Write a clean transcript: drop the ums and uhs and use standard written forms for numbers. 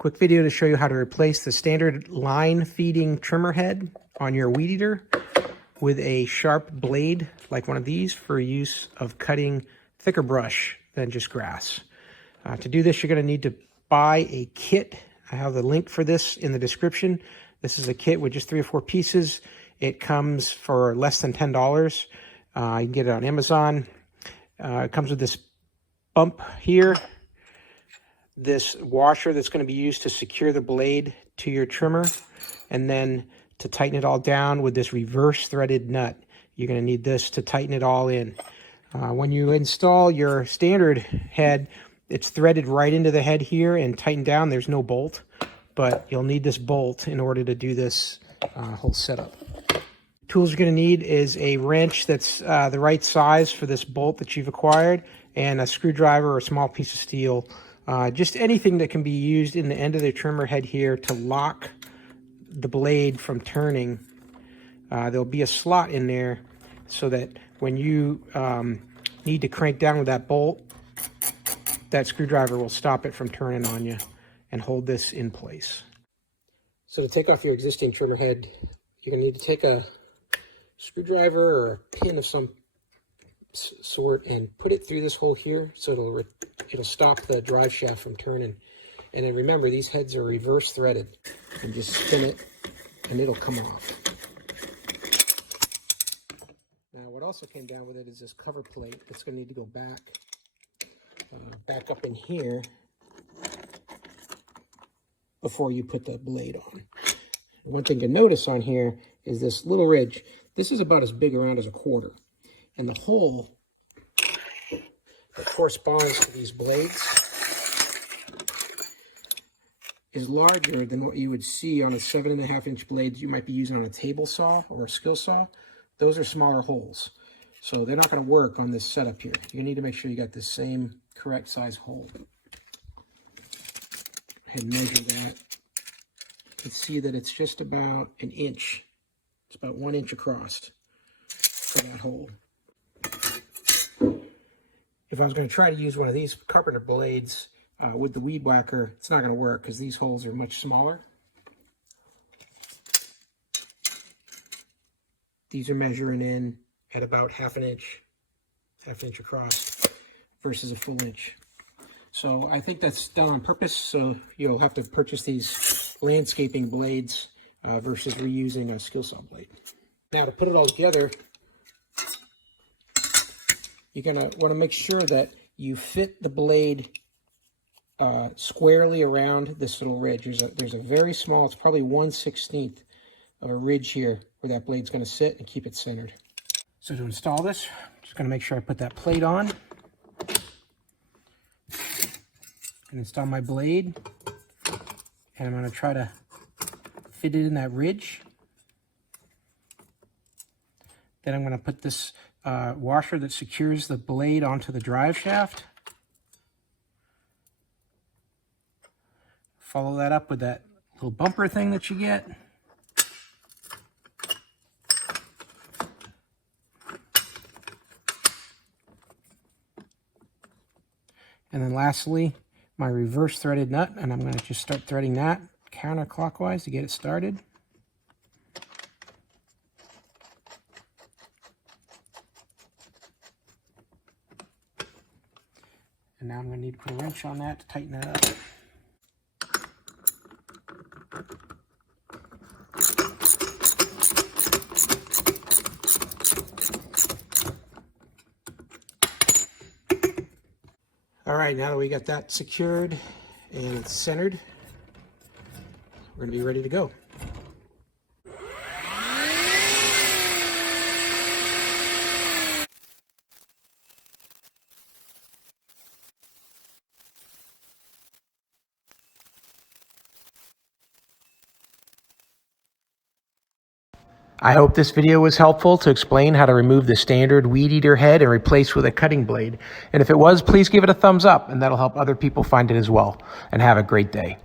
Quick video to show you how to replace the standard line feeding trimmer head on your weed eater with a sharp blade like one of these for use of cutting thicker brush than just grass. To do this, you're going to need to buy a kit. I have the link for this in the description. This is a kit with just 3 or 4 pieces. It comes for less than $10. You can get it on Amazon. It comes with this bump here, this washer that's going to be used to secure the blade to your trimmer, and then to tighten it all down with this reverse threaded nut. You're going to need this to tighten it all in. When you install your standard head, it's threaded right into the head here and tightened down. There's no bolt, but you'll need this bolt in order to do this whole setup. Tools you're going to need is a wrench that's the right size for this bolt that you've acquired, and a screwdriver or a small piece of steel. Just anything that can be used in the end of the trimmer head here to lock the blade from turning. There'll be a slot in there so that when you need to crank down with that bolt, that screwdriver will stop it from turning on you and hold this in place. So to take off your existing trimmer head, you're going to need to take a screwdriver or a pin of some sort and put it through this hole here so it'll stop the drive shaft from turning. And then remember, these heads are reverse threaded. And just spin it and it'll come off. Now what also came down with it is this cover plate that's going to need to go back up in here before you put the blade on. One thing to notice on here is this little ridge. This is about as big around as a quarter. And the hole that corresponds to these blades is larger than what you would see on a 7.5-inch blades you might be using on a table saw or a skill saw. Those are smaller holes, so they're not going to work on this setup here. You need to make sure you got the same correct size hole. Go ahead and measure that. You can see that it's just about an inch. It's about 1 inch across for that hole. If I was going to try to use one of these carpenter blades with the weed whacker, it's not going to work because these holes are much smaller. These are measuring in at about half an inch across versus a full inch. So I think that's done on purpose, so you'll have to purchase these landscaping blades versus reusing a skill saw blade. Now to put it all together, you're going to want to make sure that you fit the blade squarely around this little ridge. There's a very small, it's probably 1/16 of a ridge here where that blade's going to sit and keep it centered. So to install this, I'm just going to make sure I put that plate on and install my blade. And I'm going to try to fit it in that ridge. Then I'm going to put this washer that secures the blade onto the drive shaft. Follow that up with that little bumper thing that you get. And then lastly, my reverse threaded nut, and I'm going to just start threading that counterclockwise to get it started. And now I'm going to need to put a wrench on that to tighten that up. All right, now that we got that secured and it's centered, we're going to be ready to go. I hope this video was helpful to explain how to remove the standard weed eater head and replace with a cutting blade. And if it was, please give it a thumbs up, and that'll help other people find it as well. And have a great day.